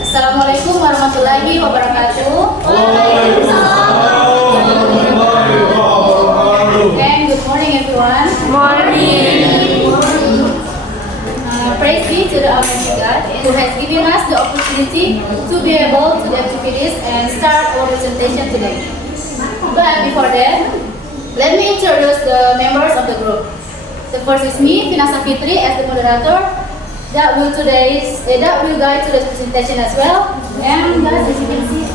Assalamualaikum warahmatullahi wabarakatuh. And good morning, everyone. Praise be to the Almighty God who has given us the opportunity to be able to do activities and start our presentation today. But before that, let me introduce the members of the group. The first is me, Finasa Fitri, as the moderator. That will guide today's presentation as well. And guys, as you can see,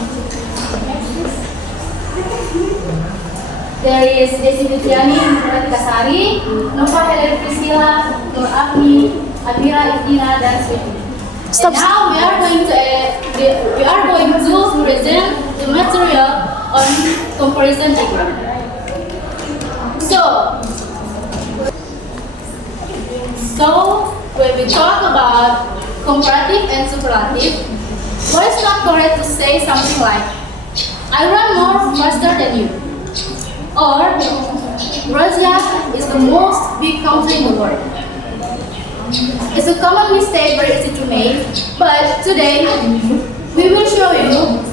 there is Desi Fitriani, Pratika Sari, Nova Helen Priscilla, Nur Afni, Amira Idina, dan Sweety. And now we are going to present the material on comparison degree. So when we talk about comparative and superlative, what is not correct to say something like, I run more faster than you, or Russia is the most big country in the world. It's a common mistake, very easy to make, but today we will show you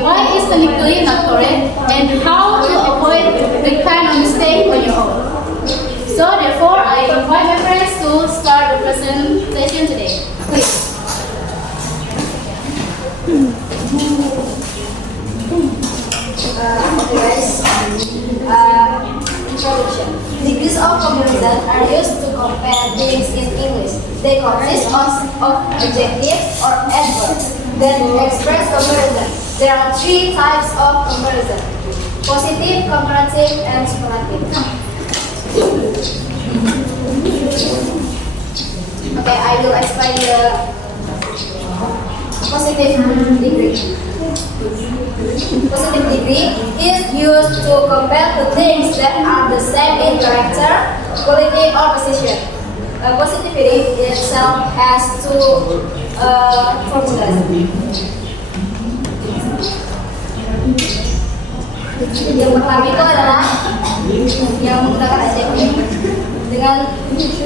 why it's technically not correct and how to avoid the kind of mistake on your own. So therefore, I invite my friends to start the presentation today. Please. Okay guys, introduction. Degrees of comparison are used to compare things in English. They consist of adjectives or adverbs that express comparison. There are three types of comparison: positive, comparative, and superlative. Okay, I will explain the positive degree. Positive degree is used to compare two things that are the same in character, quality, or position. Positivity itself has two formulas. Yang pertama itu adalah yang menggunakan adjektif dengan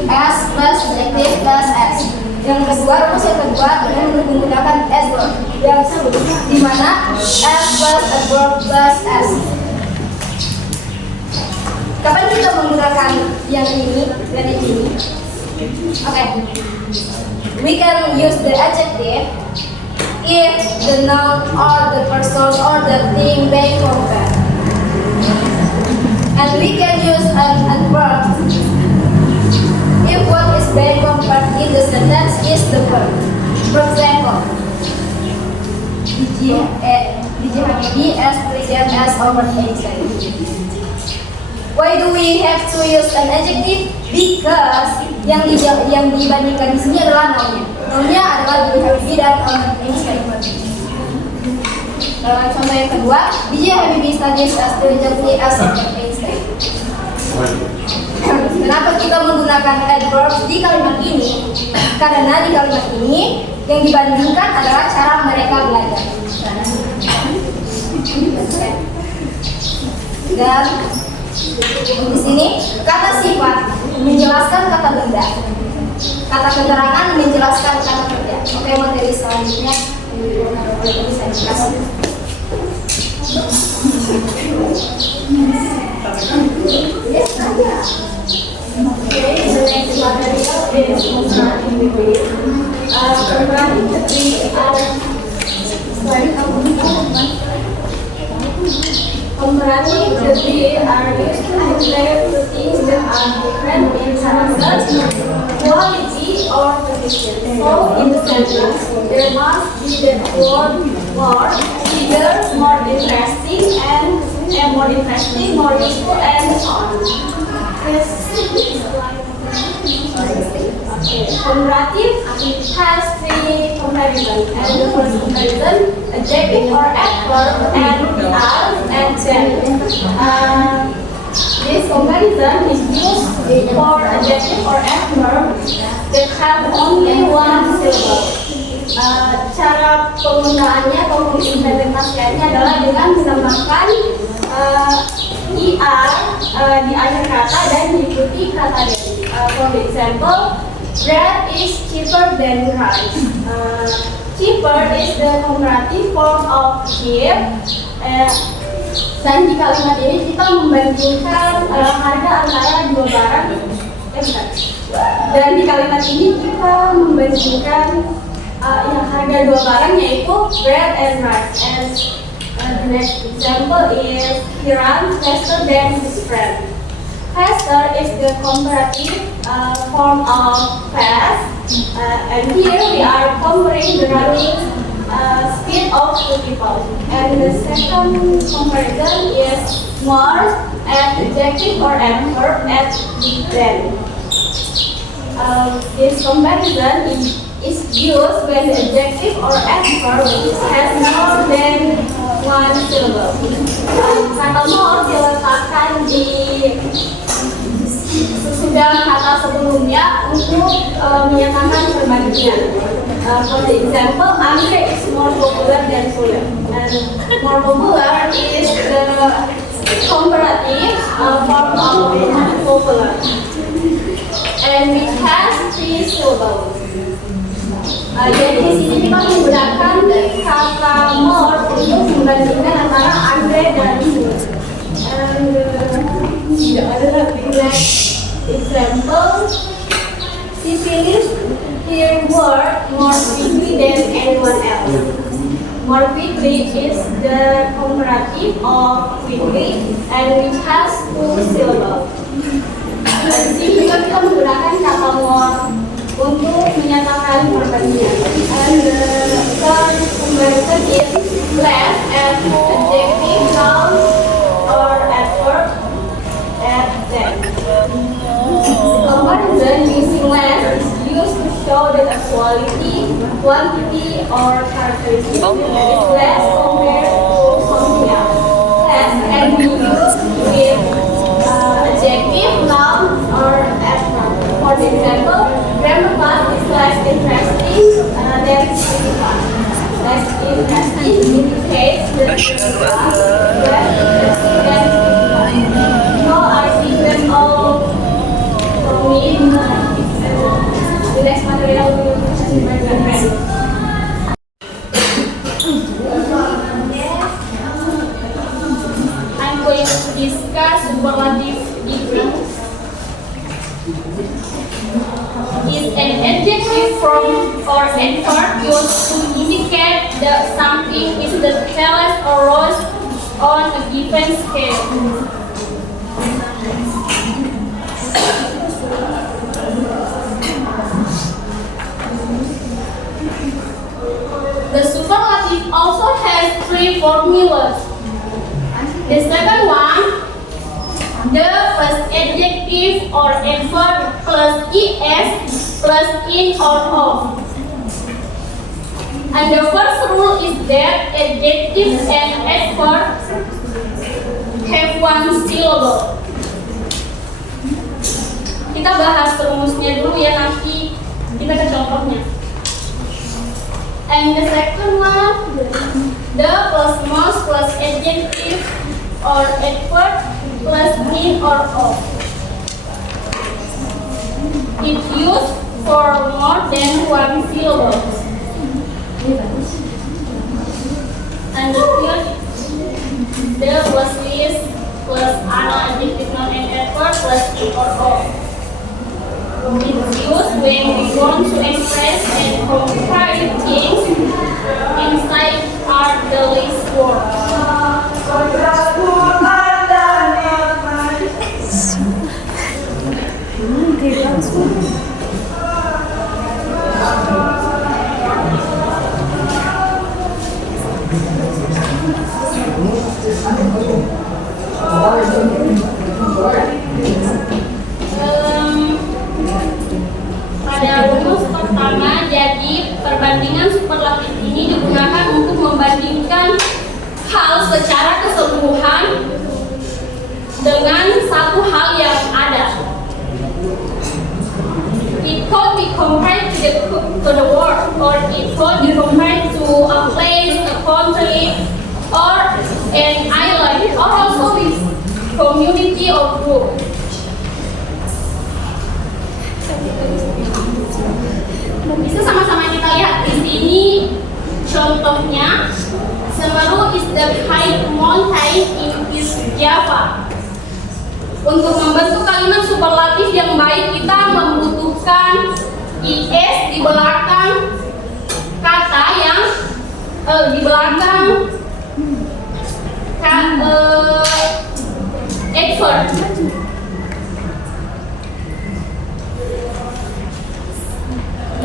S plus adjektif plus S. Yang kedua, rumus yang kedua dengan menggunakan adverb yang di mana S plus adverb plus S. Kapan kita menggunakan yang ini dan yang ini? Okay, we can use the adjective if the noun or the person or the thing being compared. And we can use an adverb if what is being compared in the sentence is the verb. For example, DJ Habibie as President as Albert Einstein. Why do we have to use an adjective? Because yang dibandingkan di sini adalah noun-nya. Noun-nya adalah DJ Habibie dan Albert Einstein. Contoh yang kedua, DJ Habibie studies as diligently as Albert Einstein. Kenapa kita menggunakan adverb di kalimat ini? Karena di kalimat ini yang dibandingkan adalah cara mereka belajar. Dan di sini kata sifat menjelaskan kata benda, kata keterangan menjelaskan kata kerja. Oke, materi selanjutnya bisa dikasih. Okay, the next material is comparative degree. Comparative degree are used to compare two things that are different in character, quality, or position. So, in the sentence, there must be the word more, either more interesting and more interesting, more useful, and so on. Comparative has three comparisons, and the first comparison, adjective or adverb, and are and then. This comparison is used for adjective or adverb that have only one syllable. Cara penggunaannya atau pengimplementasiannya adalah dengan menambahkan IR di akhir kata dan diikuti kata dari. For example, bread is cheaper than rice. Cheaper is the comparative form of cheap. Dan di kalimat ini kita membandingkan harga antara dua barang. Dan di kalimat ini kita membandingkan harga dua barang yaitu bread and rice. And the next example is he runs faster than his friend. Faster is the comparative form of fast, and here we are comparing the running speed of two people. And the second comparison is more adjective or adverb at than. This comparison is used when the adjective or adverb has more than one syllable. Kata more diletakkan di sesudah kata sebelumnya untuk menyatakan perbandingan. For the example, Andre is more popular than Sule. And more popular is the comparative form of popular. And which has three syllables. Jadi di sini kita menggunakan kata more untuk membandingkan antara Andre dan Sule. And the next example, she finished her work more quickly than anyone else. More quickly is the comparative of quickly and which has two syllables. Di sini juga kita menggunakan kata more untuk menyatakan perbandingan. And the third comparison is less as adjective, noun, or adverb at that. Comparison using less is used to show that a quality, quantity, or characteristic is less compared to something else. Less can be used with adjective, noun, or adverb. For example, grammar class is less interesting than physics class. Less interesting indicates that the class is less interesting than physics class. So I think that's all for me. The next material will be presented by my friend. I'm going to discuss superlative degree. Is an adjective form or adverb used to indicate that something is the tallest or lowest on a given scale. The superlative also has three formulas. The second one, the plus adjective or adverb plus es plus in or of. And the first rule is that adjectives and adverbs have one syllable. Kita bahas rumusnya dulu ya, nanti kita ke contohnya. And the second one, the plus most plus adjective or adverb plus in or of. It's used for more than one syllable. And the third, the plus is plus ana adjective noun and adverb plus in or of. It's used when we want to express and compare things inside are the least words. Pada rumus pertama, jadi perbandingan superlatif ini digunakan untuk membandingkan hal secara keseluruhan dengan satu hal yang ada. It could be compared to the world, or it could be compared to a place, a country, or an island, or also with community or group. Bisa sama-sama kita lihat di sini contohnya. Semeru is the high mountain in East Java. Untuk membentuk kalimat superlatif yang baik kita membutuhkan is di belakang kata yang di belakang adverb.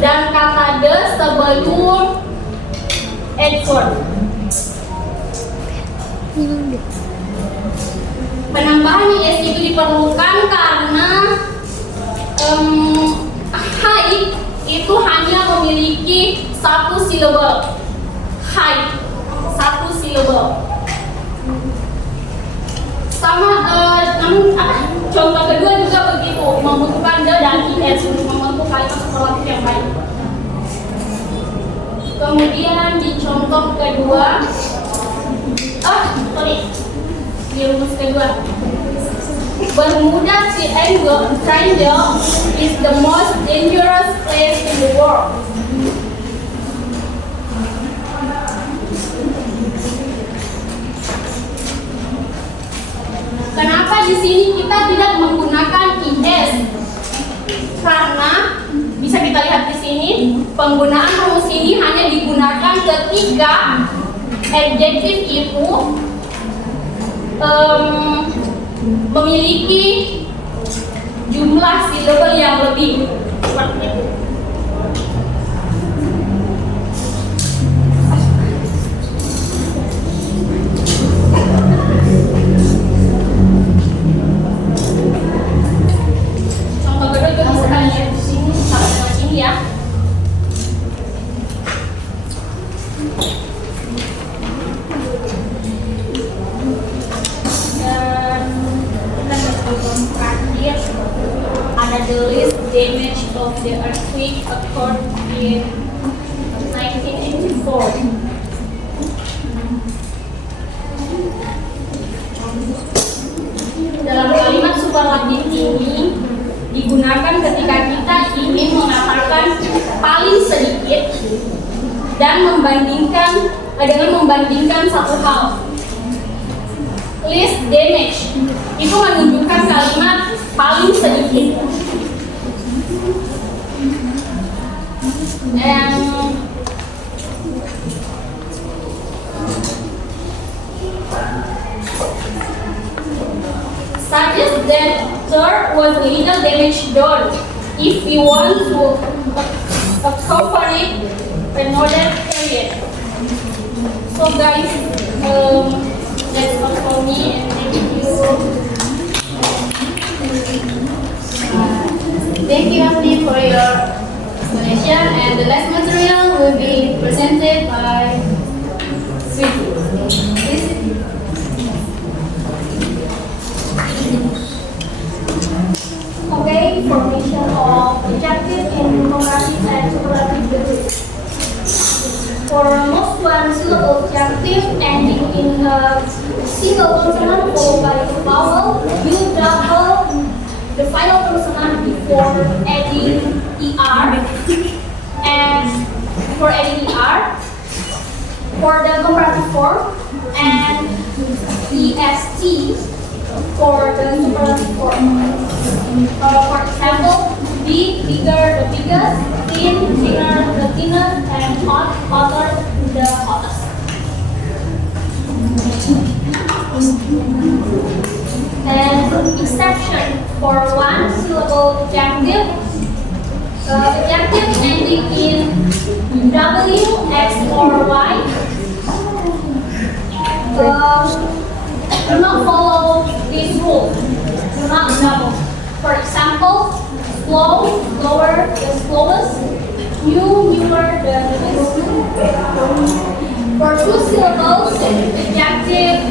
Dan kata the sebelum adverb. Penambahan is itu diperlukan karena high itu hanya memiliki satu silabel. High, satu silabel. Sama contoh kedua juga begitu, membutuhkan the dan is untuk membentuk kalimat superlatif yang baik. Kemudian di contoh kedua, di rumus kedua, Bermuda Triangle is the most dangerous place in the world. Kenapa di sini kita tidak menggunakan is? Karena bisa kita lihat di sini penggunaan rumus ini hanya digunakan ketika adjektif itu memiliki jumlah silabel yang lebih, seperti itu. Contoh kedua juga bisa kalian lihat di sini sama dengan ini ya. Ada the least damage of the earthquake occurred in 1984. Dalam kalimat superlatif ini digunakan ketika kita ingin mengatakan paling sedikit dan membandingkan satu hal. Least damage itu menunjukkan kalimat paling sedikit. Suggest that there was little damage done. If we want to accompany another period. So guys, that's all for me and thank you. Thank you, Afni, for your explanation, and the last material will be presented by Sweetie. Please. Okay, formation of adjective in comparative and superlative degree. For most one syllable adjective ending in a single consonant followed by a vowel, you double the final consonant before adding er, and for adding er for the comparative form, and est for the superlative form. For example, big, bigger, the biggest, thin, thinner, the thinnest, and hot, hotter, the hottest. And exception for one syllable adjective, adjective ending in w, x, or y, do not follow this rule. Do not double. For example, slow, slower, the slowest, new, newer, the newest. For two syllables, adjective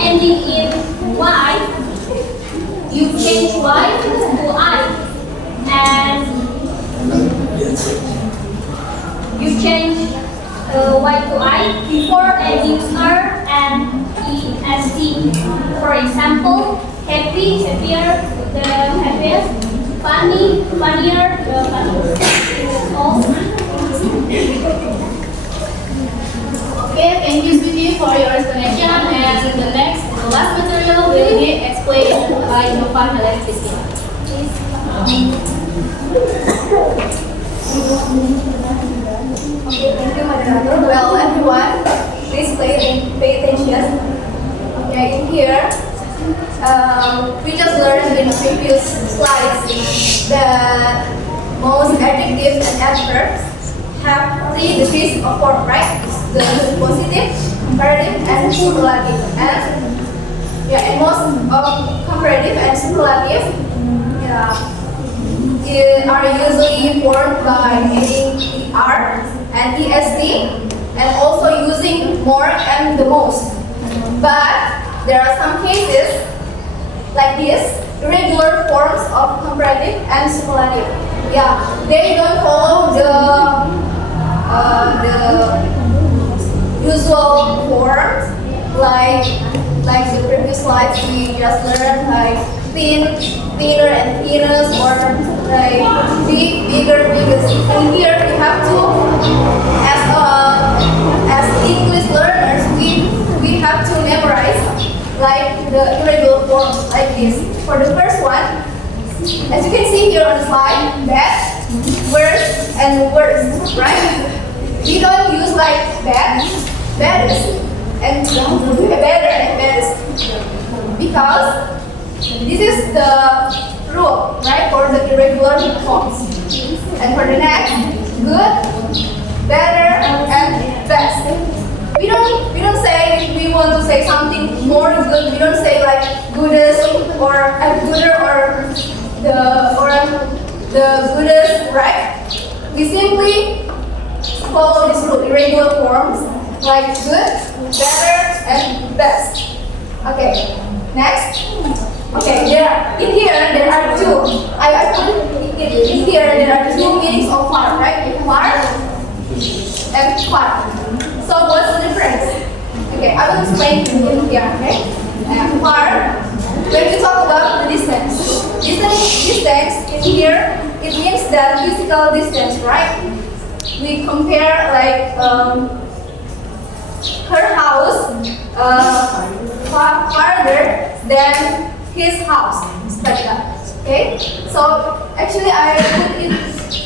ending in y, you change y to I, and you change y to I before adding er and est. For example, happy, happier, the happiest, funnier, the funnier. Okay, thank you, Sweetie, for your explanation. And the last material will be explained by Nova Helen Christina. Okay, thank you, moderator. Well, everyone, please pay attention. Okay, in here, we just learned in the previous slides that most adjectives and adverbs have 3 degrees of form, right? The positive, comparative, and superlative. And most of comparative and superlative are usually formed by adding er and est, and also using more and the most. But there are some cases like this, irregular forms of comparative and superlative. They don't follow the usual forms like the previous slides we just learned, like thin, thinner, and thinnest, or like big, bigger, biggest. And here we have to, as English learners, we have to memorize like the irregular forms like this. For the first one, as you can see here on the slide, best, worst, and worst, right? We don't use like bad, baddest, and better and baddest, because this is the rule, right, for the irregular forms. And for the next, good, better, and best. We don't say if we want to say something more good. We don't say like goodest or gooder or the goodest, right? We simply follow this rule, irregular forms like good, better, and best. Okay, next. Okay, in here there are two. I put it in here there are two meanings of far, right? Far and far. So what's the difference? Okay, I will explain in here. Okay, far. When we talk about the distance in here, it means that physical distance, right? We compare like her house farther than his house, like that. Okay. So actually, I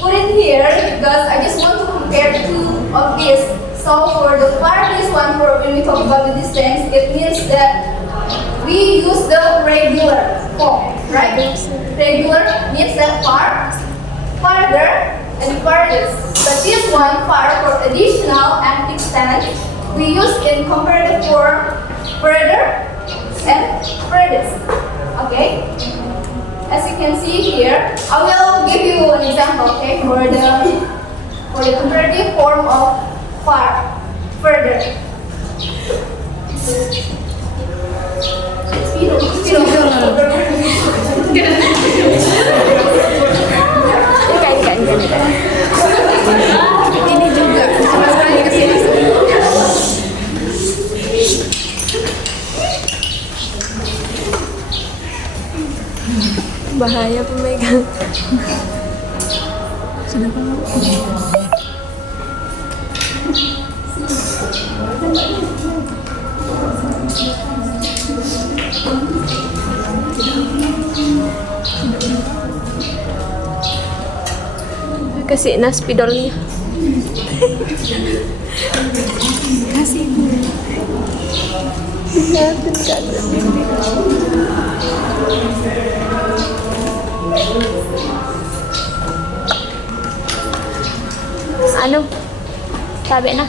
put it here because I just want to compare two of these. So for the farthest one, for when we talk about the distance, it means that we use the regular form, right? Regular means that far, farther, and farthest. But this one, far, for additional and extent, we use in comparative form further and furthest. Okay? As you can see here, I will give you an example, okay, for the comparative form of far, further. Ini juga sama sekali ke sini. Bahaya pemegang. Sudah kasih spidolnya. Kasih. Ano? Sabi na.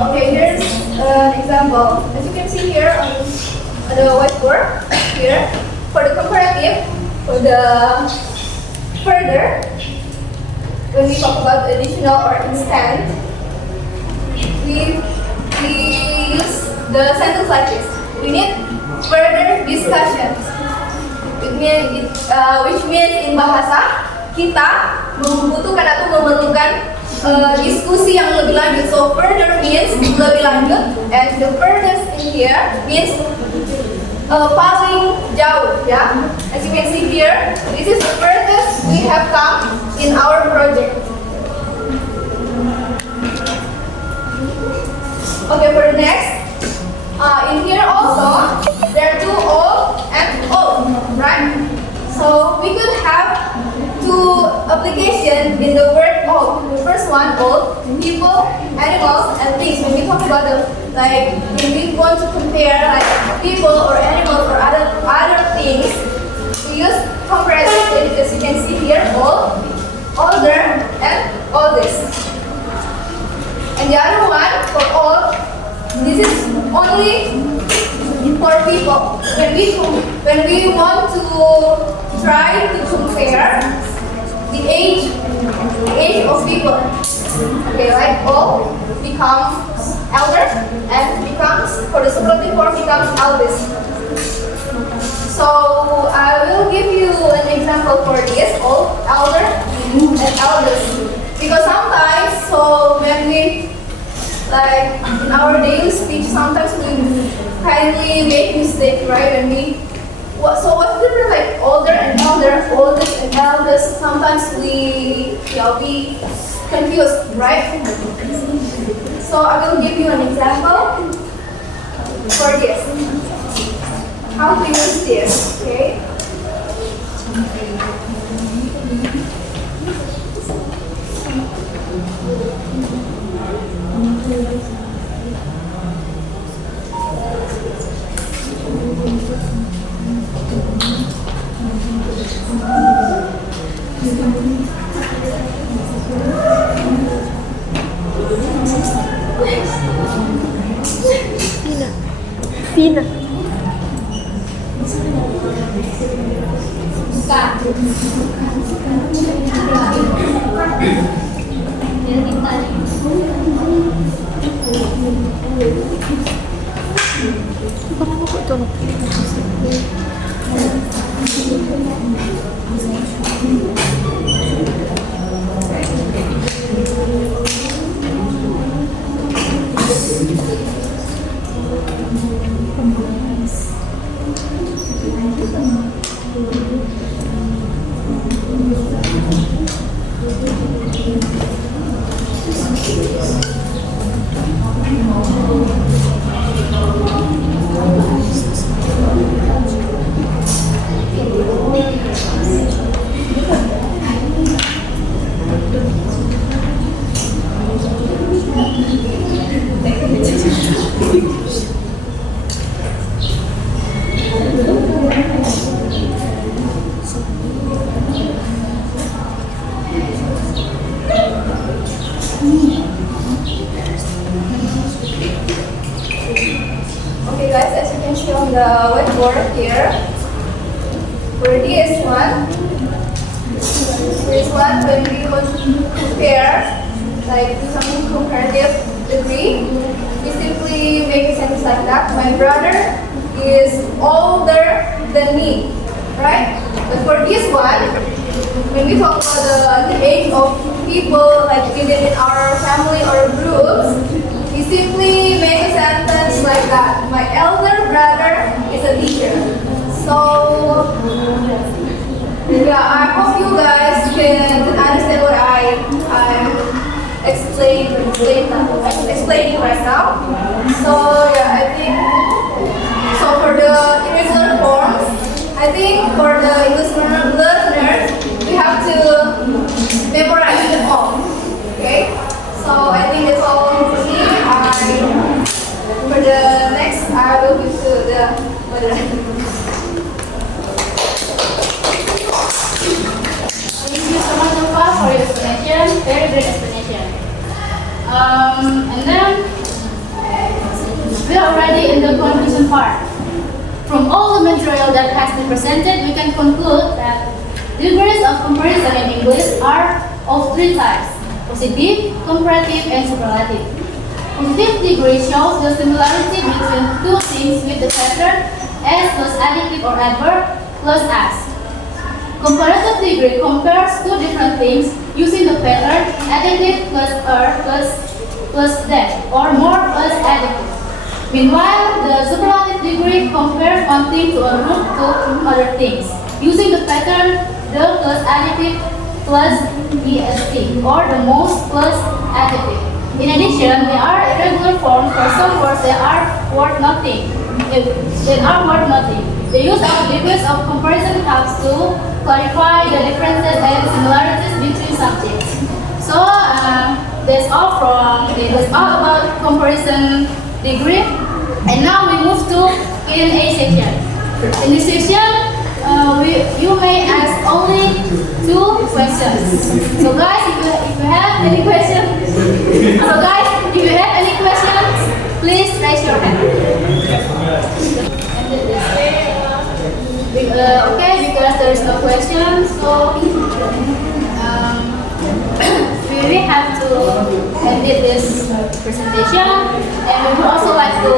Okay, here's an example. As you can see here on the whiteboard, here, for the comparative, for the further, when we talk about additional or instant, we use the sentence like this. We need further discussions. Which means in bahasa kita membutuhkan atau memerlukan diskusi yang lebih lanjut. So further means lebih lanjut, and the furthest in here means paling jauh, ya. As you can see here, this is the furthest we have come in our project. Okay, for the next, in here also there are two old and old, right? So we could have two applications in the word old. The first one, old, people, animals, and things. When we talk about when we want to compare like people or animals or other things, we use comparative. As you can see here, old, older, and oldest. And the other one for old, this is only for people. When we want to try to compare the age of people. Okay, like old becomes elder and becomes, for the superlative form, becomes eldest. So I will give you an example for this, old, elder, and eldest. Because sometimes, so when we, like in our daily speech, sometimes we kindly make mistake, right? So what's the difference, like older and elder, oldest and eldest? Sometimes we be confused, right? So I will give you an example for this. How to use this, okay? Fina. Okay guys, as you can see on the whiteboard here, for this one, when we want to compare, like do something comparative degree, we simply make a sentence like that. My brother is older than me, right? But for this one, when we talk about the age of people like within our family or groups, we simply make a sentence like that. My elder brother is a teacher. So yeah, I hope you guys can understand what I'm explaining right now. So yeah, I think so for the irregular forms, I think for the English learners, we have to memorize them all. Okay? So I think that's all for me. For the next, I will give to the moderator. Thank you so much, Nova, for your explanation. Very great explanation. And then ratio that has been presented, we can conclude that degrees of comparison in English are of three types: positive, comparative, and superlative. Positive degree shows the similarity between two things with the pattern as plus adjective or adverb plus as. Comparative degree compares two different things using the pattern adjective plus plus that or more plus adjective. Meanwhile, the superlative degree compares one thing to a group to other things using the pattern the plus adjective plus est or the most plus adjective. In addition, there are irregular forms for some words that are worth nothing. The use of degrees of comparison helps to clarify the differences and similarities between subjects. So that's all about comparison degree. And now we move to Q&A section. In this section, you may ask only 2 questions. So guys, if you have any questions, please raise your hand. Okay, because there is no question, so we have to end this presentation, and we would also like to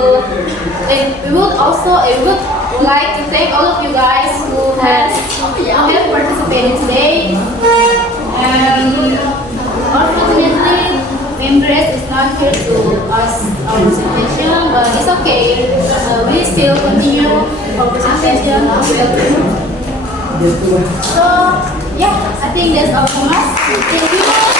thank all of you guys who have participated today. And unfortunately, Membrace is not here to us our presentation, but it's okay. We still continue our presentation. So yeah, I think that's all from us. Thank you.